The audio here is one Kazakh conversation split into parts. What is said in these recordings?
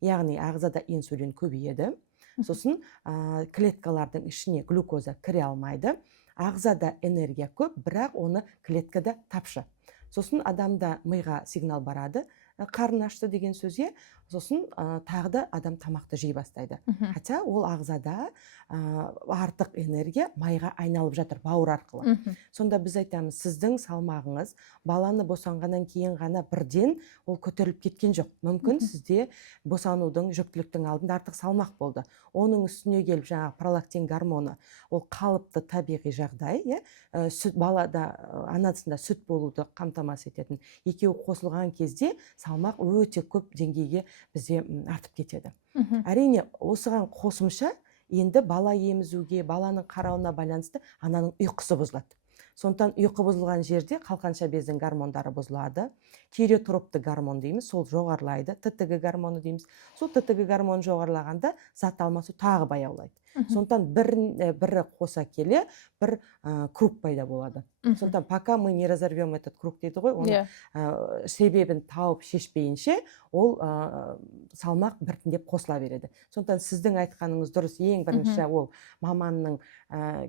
яғни ағзада инсулин көбейеді. Сосын клеткалардың ішіне глюкоза кіре алмайды. Ағзада энергия көп, бірақ оны клеткада тапшы. Сосын адамда миға сигнал барады, қарын ашты деген сөзге, сосын тағы да адам тамақты жей бастайды. Хотя ол ағзада артық энергия майға айналып жатыр бауыр арқылы. Сонда біз айтамыз, сіздің салмағыңыз баланы босанғаннан кейін ғана бірден ол көтеріліп кеткен жоқ. Мүмкін сізде босанудың, жүктіліктің алдында артық салмақ болды. Оның үстіне келіп жаңағы пролактин гормоны, ол қалыпты табиғи жағдай, сүт балада анасында сүт болуды қамтамасыз ететін. Екеуі қосылған кезде салмақ өте көп деңгейге бізде артып кетеді. Әрине, осыған қосымша енді бала емізуге, баланың қарауына байланысты ананың ұйқысы бұзылады. Сондықтан ұйқы бұзылған жерде қалқанша бездің гормондары бұзылады. Тиреотропты гормон дейміз, сол жоғарылайды. ТТГ гормоны дейміз. Сол ТТГ гормон жоғарылағанда зат алмасу тағы баяулайды. Сондықтан бірі қоса келе бір круг пайда болады. Сондықтан пока мы не разорвем этот круг дейді ғой, оны себебін тауып шешпейінше, ол салмақ біртіндеп қосыла береді. Сондықтан сіздің айтқаныңыз дұрыс. Ең бірінші ол маманның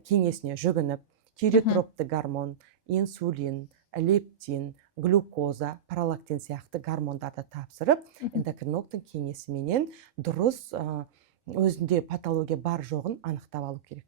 кеңесіне жүгініп, тиреотропты гормон, инсулин, лептин, глюкоза, пролактин сияқты гормондарды тапсырып, эндокринологтың кеңесіменен дұрыс өзінде патология бар жоғын анықтап алу керек.